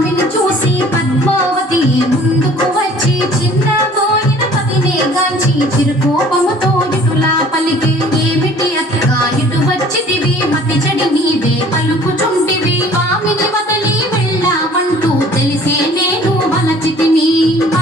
స్వామిని చూసి పద్మావతి ముందుకు వచ్చి చిన్న పోయిన పతినే గాంచి చిరుకోపముతో ఇటులా పలికే ఏమిటి అక్క ఇటు వచ్చితివి మతి చెడి నీవే పలుకుచుంటివి స్వామిని వదిలి వెళ్ళామంటూ తెలిసే నేను వలచితిని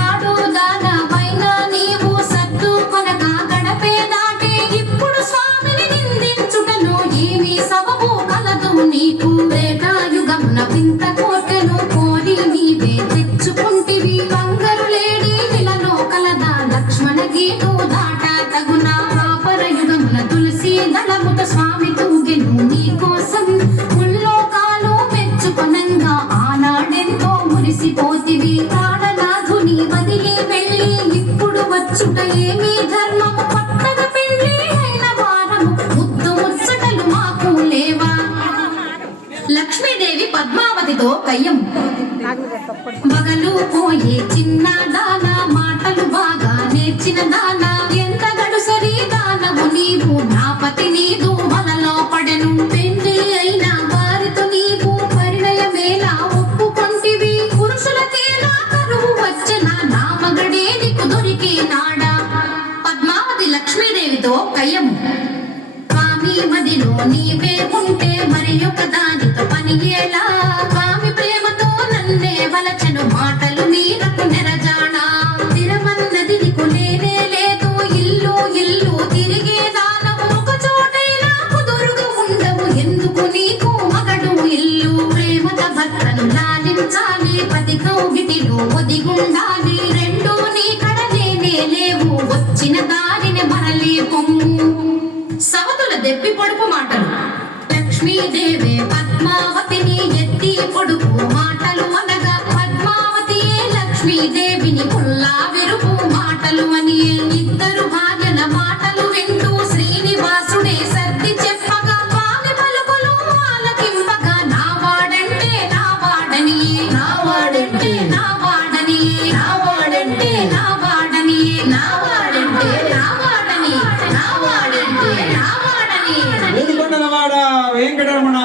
ఆడు దాన పైన నీవు సద్దు కొనక గడపే దాటే ఇప్పుడు స్వామిని నిందించుటను ఏమి సబబు కలదు నీకు రేఖాయుగమున వింత కోటెను కోరి నీవే తెచ్చుకుంటివి బంగారు లేడి ఇలలో కలదా లక్ష్మణ గీటు దాట తగున పాపర యుగమున తులసి దళముత స్వామి తూగెను నీ కోసం ముల్లోకాలు మెచ్చుకొనంగా ఆనాడెంతో మురిసిపోతివి ప్రాణనాథుని వదిలి వెళ్ళి ఇప్పుడు వచ్చుట ఏమీ ధర్మము పట్టద పెళ్ళి అయిన వారము ముద్దు ముచ్చటలు మాకు లేవా లక్ష్మీదేవి పద్మావతితో కయ్యం మగలు పోయే చిన్న దాన మాటలు బాగా నేర్చిన దాన ఎంత గడుసరి దానవు నీవు నా పతి నీదు వలలో పడెను పెళ్లి అయిన వారితో నీవు పరిణయమేలా ఒప్పుకొంటివి పురుషులకేలా కరువు వచ్చన నా మగడే నీకు దొరికే నాడా పద్మావతి లక్ష్మీదేవితో కయ్యం స్వామి మదిలో నీవే ఉంటే మరి ఒక దానితో పని ఎలా స్వామి ప్రేమతో నన్నే వలచను మాటలు మీరకు నెరజానా తిరమన్నది నీకు లేనే లేదు ఇల్లు ఇల్లు తిరిగే దానవు ఒక చోటైనా కుదురుగా ఉండవు ఎందుకు నీకు మగడు ఇల్లు ప్రేమత భర్తను లాలించాలి పది కౌగిటిలో ఒదిగుండాలి రెండు నీ కడలేనే లేవు వచ్చిన దారిని మరలి పొమ్ము సవతుల దెప్పి పొడుపు మాటలు లక్ష్మీదేవి పద్మావతిని ఎత్తి పొడుపు మాటలు అనగా పద్మావతియే లక్ష్మీదేవిని పుల్లా విరుపు మాటలు అని ఇద్దరు భార్యల మాటలు వింటూ శ్రీనివాసుడే సర్ది చెప్పగా స్వామి పలుకులు ఆలకింపగా నా వాడంటే నా వాడని నా వాడంటే నా వాడని నా వాడంటే నా వాడని నా వాడంటే నా వాడని నా వాడంటే నా వాడని వెంకటరమణ